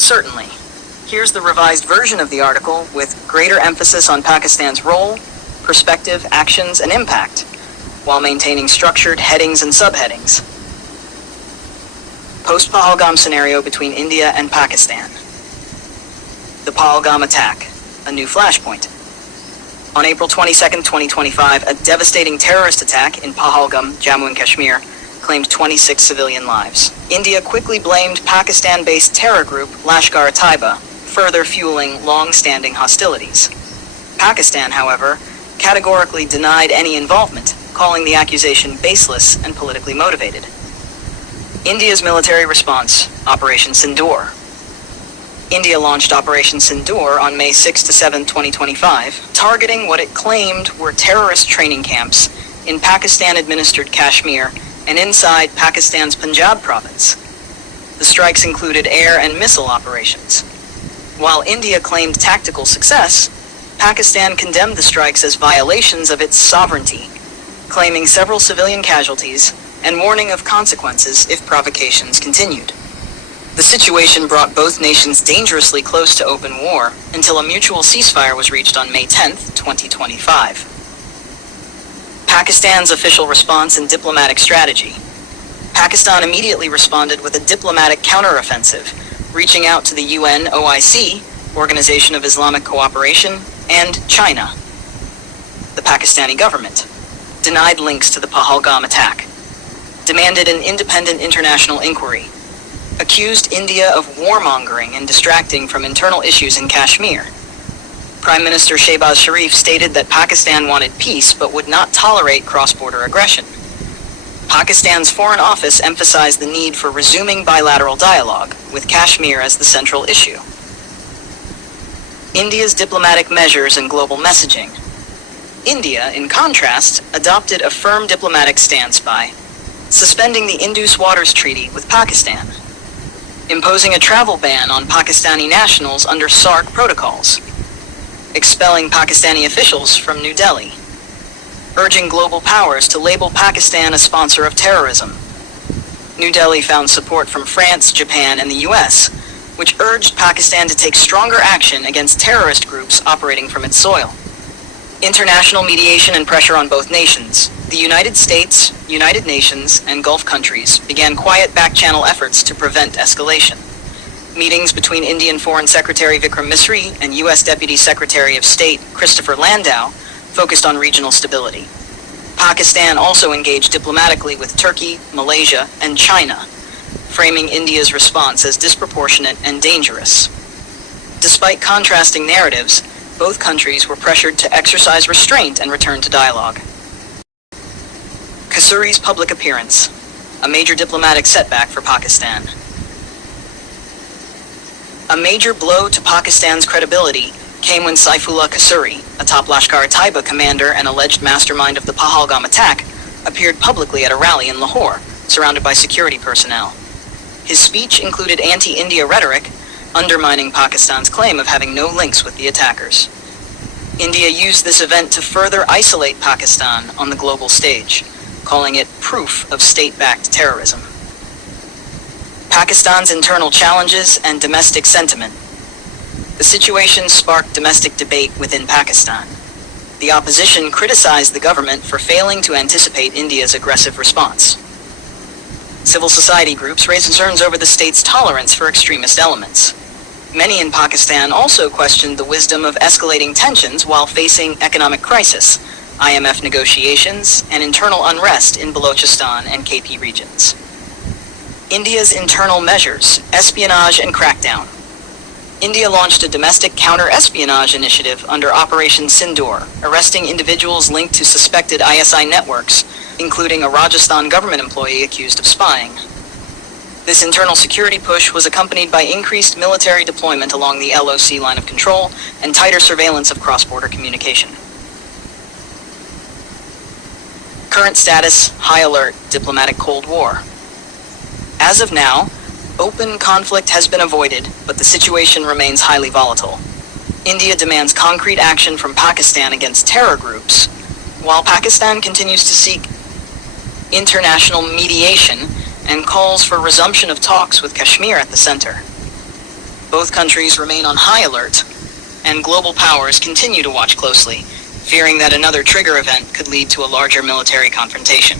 Certainly. Here's the revised version of the article with greater emphasis on Pakistan's role, perspective, actions, and impact, while maintaining structured headings and subheadings. Post-Pahalgam scenario between India and Pakistan. The Pahalgam attack, a new flashpoint. On April 22, 2025, a devastating terrorist attack in Pahalgam, Jammu and Kashmir, claimed 26 civilian lives. India quickly blamed Pakistan-based terror group Lashkar-e-Taiba, further fueling long-standing hostilities. Pakistan, however, categorically denied any involvement, calling the accusation baseless and politically motivated. India's military response, Operation Sindoor. India launched Operation Sindoor on May 6 to 7, 2025, targeting what it claimed were terrorist training camps in Pakistan-administered Kashmir and inside Pakistan's Punjab province. The strikes included air and missile operations. While India claimed tactical success, Pakistan condemned the strikes as violations of its sovereignty, claiming several civilian casualties and warning of consequences if provocations continued. The situation brought both nations dangerously close to open war until a mutual ceasefire was reached on May 10, 2025. Pakistan's official response and diplomatic strategy. Pakistan immediately responded with a diplomatic counteroffensive, reaching out to the UN OIC, Organization of Islamic Cooperation, and China. The Pakistani government denied links to the Pahalgam attack, demanded an independent international inquiry, accused India of warmongering and distracting from internal issues in Kashmir. Prime Minister Shehbaz Sharif stated that Pakistan wanted peace but would not tolerate cross-border aggression. Pakistan's Foreign Office emphasized the need for resuming bilateral dialogue, with Kashmir as the central issue. India's diplomatic measures and global messaging. India, in contrast, adopted a firm diplomatic stance by suspending the Indus Waters Treaty with Pakistan, imposing a travel ban on Pakistani nationals under SARC protocols, expelling Pakistani officials from New Delhi, urging global powers to label Pakistan a sponsor of terrorism. New Delhi found support from France, Japan, and the US, which urged Pakistan to take stronger action against terrorist groups operating from its soil. International mediation and pressure on both nations. The United States, United Nations, and Gulf countries began quiet back-channel efforts to prevent escalation. Meetings between Indian Foreign Secretary Vikram Misri and U.S. Deputy Secretary of State Christopher Landau focused on regional stability. Pakistan also engaged diplomatically with Turkey, Malaysia, and China, framing India's response as disproportionate and dangerous. Despite contrasting narratives, both countries were pressured to exercise restraint and return to dialogue. Kasuri's public appearance, a major diplomatic setback for Pakistan. A major blow to Pakistan's credibility came when Saifullah Kasuri, a top Lashkar-e-Taiba commander and alleged mastermind of the Pahalgam attack, appeared publicly at a rally in Lahore, surrounded by security personnel. His speech included anti-India rhetoric, undermining Pakistan's claim of having no links with the attackers. India used this event to further isolate Pakistan on the global stage, calling it proof of state-backed terrorism. Pakistan's internal challenges and domestic sentiment. The situation sparked domestic debate within Pakistan. The opposition criticized the government for failing to anticipate India's aggressive response. Civil society groups raised concerns over the state's tolerance for extremist elements. Many in Pakistan also questioned the wisdom of escalating tensions while facing economic crisis, IMF negotiations, and internal unrest in Balochistan and KP regions. India's internal measures, espionage and crackdown. India launched a domestic counter-espionage initiative under Operation Sindoor, arresting individuals linked to suspected ISI networks, including a Rajasthan government employee accused of spying. This internal security push was accompanied by increased military deployment along the LOC line of control and tighter surveillance of cross-border communication. Current status, high alert, diplomatic Cold War. As of now, open conflict has been avoided, but the situation remains highly volatile. India demands concrete action from Pakistan against terror groups, while Pakistan continues to seek international mediation and calls for resumption of talks with Kashmir at the center. Both countries remain on high alert, and global powers continue to watch closely, fearing that another trigger event could lead to a larger military confrontation.